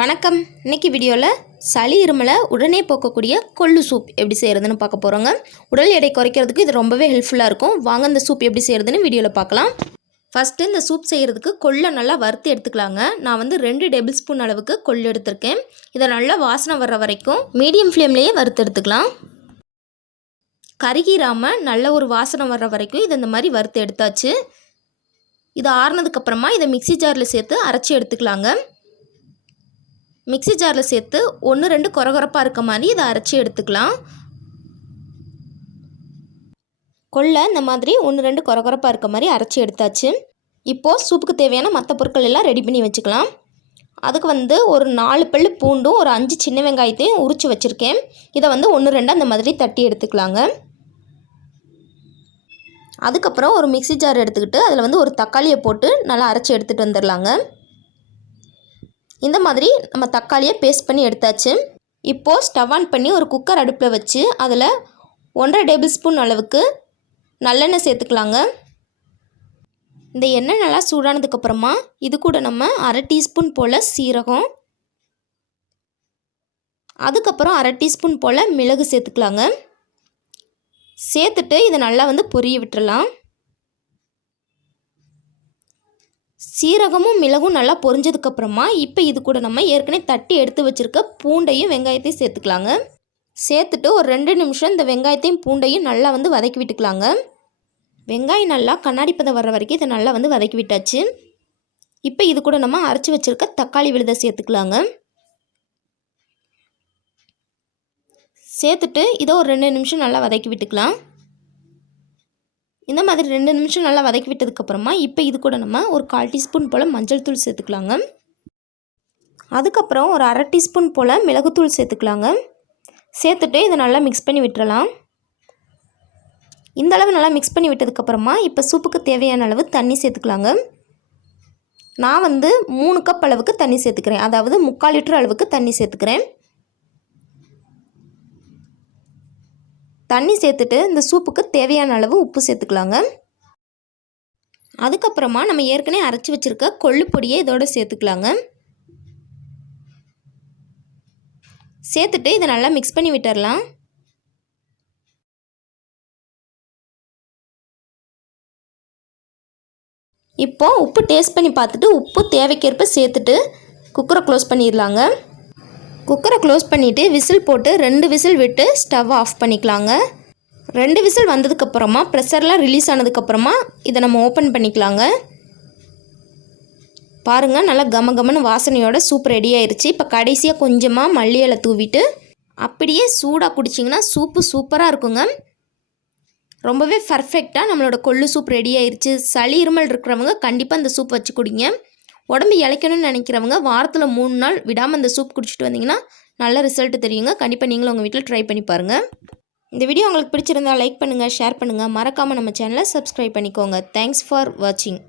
வணக்கம். இன்னைக்கு வீடியோவில் சளி இருமலை உடனே போக்கக்கூடிய கொள்ளு சூப் எப்படி செய்கிறதுன்னு பார்க்க போகிறோங்க. உடல் எடை குறைக்கிறதுக்கு இது ரொம்பவே ஹெல்ப்ஃபுல்லாக இருக்கும். வாங்க இந்த சூப் எப்படி செய்கிறதுன்னு வீடியோவில் பார்க்கலாம். ஃபஸ்ட்டு இந்த சூப் செய்கிறதுக்கு கொள்ளை நல்லா வறுத்து எடுத்துக்கலாங்க. நான் வந்து 2 டேபிள் ஸ்பூன் அளவுக்கு கொள்ளு எடுத்திருக்கேன். இதை நல்லா வாசனை வர்ற வரைக்கும் மீடியம் ஃப்ளேம்லேயே வறுத்து எடுத்துக்கலாம். கருகிராமல் நல்ல ஒரு வாசனை வர்ற வரைக்கும் இதை இந்த மாதிரி வறுத்து எடுத்தாச்சு. இது ஆறுனதுக்கப்புறமா இதை மிக்சி ஜாரில் சேர்த்து அரைச்சி எடுத்துக்கலாங்க. மிக்சி ஜாரில் சேர்த்து 1-2 கொரகொரப்பாக இருக்க மாதிரி இதை அரைச்சி எடுத்துக்கலாம். கொள்ளை இந்த மாதிரி 1-2 கொரகொரப்பாக இருக்க மாதிரி அரைச்சி எடுத்தாச்சு. இப்போது சூப்புக்கு தேவையான மற்ற பொருட்கள் எல்லாம் ரெடி பண்ணி வச்சுக்கலாம். அதுக்கு வந்து ஒரு 4 பல்லு பூண்டும் ஒரு 5 சின்ன வெங்காயத்தையும் உரித்து வச்சுருக்கேன். இதை வந்து 1-2 அந்த மாதிரி தட்டி எடுத்துக்கலாங்க. அதுக்கப்புறம் ஒரு மிக்சி ஜார் எடுத்துக்கிட்டு அதில் வந்து ஒரு தக்காளியை போட்டு நல்லா அரைச்சி எடுத்துகிட்டு வந்துடலாங்க. இந்த மாதிரி நம்ம தக்காளியை பேஸ்ட் பண்ணி எடுத்தாச்சு. இப்போது ஸ்டவ் ஆன் பண்ணி ஒரு குக்கர் அடுப்பில் வச்சு அதில் 1.5 டேபிள் ஸ்பூன் அளவுக்கு நல்லெண்ணெய் சேர்த்துக்கலாங்க. இந்த எண்ணெய் நல்லா சூடானதுக்கப்புறமா இது கூட நம்ம 1/2 டீஸ்பூன் போல் சீரகம், அதுக்கப்புறம் 1/2 டீஸ்பூன் போல் மிளகு சேர்த்துக்கலாங்க. சேர்த்துட்டு இதை நல்லா வந்து பொரிய விட்டுறலாம். சீரகமும் மிளகும் நல்லா பொரிஞ்சதுக்கப்புறமா இப்போ இது கூட நம்ம ஏற்கனவே தட்டி எடுத்து வச்சுருக்க பூண்டையும் வெங்காயத்தையும் சேர்த்துக்கலாங்க. சேர்த்துட்டு ஒரு 2 நிமிஷம் இந்த வெங்காயத்தையும் பூண்டையும் நல்லா வந்து வதக்கி விட்டுக்கலாங்க. வெங்காயம் நல்லா கண்ணாடி பதம் வர்ற வரைக்கும் இதை நல்லா வந்து வதக்கி விட்டாச்சு. இப்போ இது கூட நம்ம அரைச்சி வச்சுருக்க தக்காளி விழுதை சேர்த்துக்கலாங்க. சேர்த்துட்டு இதை ஒரு 2 நிமிஷம் நல்லா வதக்கி விட்டுக்கலாம். இந்த மாதிரி 2 நிமிஷம் நல்லா வதக்கி விட்டதுக்கப்புறமா இப்போ இது கூட நம்ம ஒரு 1/4 டீஸ்பூன் போல் மஞ்சள் தூள் சேர்த்துக்கலாங்க. அதுக்கப்புறம் ஒரு 1/2 டீஸ்பூன் போல் மிளகுத்தூள் சேர்த்துக்கலாங்க. சேர்த்துட்டு இதை நல்லா மிக்ஸ் பண்ணி விட்டுறலாம். இந்த அளவு நல்லா மிக்ஸ் பண்ணி விட்டதுக்கப்புறமா இப்போ சூப்புக்கு தேவையான அளவு தண்ணி சேர்த்துக்கலாங்க. நான் வந்து 3 கப் அளவுக்கு தண்ணி சேர்த்துக்கிறேன். அதாவது 3/4 லிட்டர் அளவுக்கு தண்ணி சேர்த்துக்கிறேன். தண்ணி சேர்த்துட்டு இந்த சூப்புக்கு தேவையான அளவு உப்பு சேர்த்துக்கலாங்க. அதுக்கப்புறமா நம்ம ஏற்கனவே அரைச்சி வச்சுருக்க கொள்ளு பொடியை இதோட சேர்த்துக்கலாங்க. சேர்த்துட்டு இதை நல்லா மிக்ஸ் பண்ணி விட்டுறலாம். இப்போது உப்பு டேஸ்ட் பண்ணி பார்த்துட்டு உப்பு தேவைக்கேற்ப சேர்த்துட்டு குக்கரை க்ளோஸ் பண்ணிடலாங்க. குக்கரை க்ளோஸ் பண்ணிவிட்டு விசில் போட்டு 2 விசில் விட்டு ஸ்டவ் ஆஃப் பண்ணிக்கலாங்க. 2 விசில் வந்ததுக்கப்புறமா ப்ரெஷர்லாம் ரிலீஸ் ஆனதுக்கப்புறமா இதை நம்ம ஓப்பன் பண்ணிக்கலாங்க. பாருங்கள், நல்லா கமகமன்னு வாசனையோட சூப் ரெடி ஆயிடுச்சு. இப்போ கடைசியாக கொஞ்சமாக மல்லி இலை தூவிட்டு அப்படியே சூடாக குடிச்சிங்கன்னா சூப்பு சூப்பராக இருக்குங்க. ரொம்பவே பர்ஃபெக்டாக நம்மளோட கொள்ளு சூப் ரெடி ஆயிடுச்சு. சளி இருமல் இருக்கிறவங்க கண்டிப்பாக இந்த சூப் வச்சு குடிங்க. உடம்பு இளைக்கணும்னு நினைக்கிறவங்க வாரத்தில் 3 நாள் விடாமல் இந்த சூப் குடிச்சிட்டு வந்தீங்கன்னா நல்ல ரிசல்ட் தெரியுங்க. கண்டிப்பாக நீங்களும் உங்கள் வீட்டில் ட்ரை பண்ணி பாருங்கள். இந்த வீடியோ உங்களுக்கு பிடிச்சிருந்தால் லைக் பண்ணுங்கள், ஷேர் பண்ணுங்கள். மறக்காமல் நம்ம சேனலை சப்ஸ்கிரைப் பண்ணிக்கோங்க. தேங்க்ஸ் ஃபார் வாட்சிங்.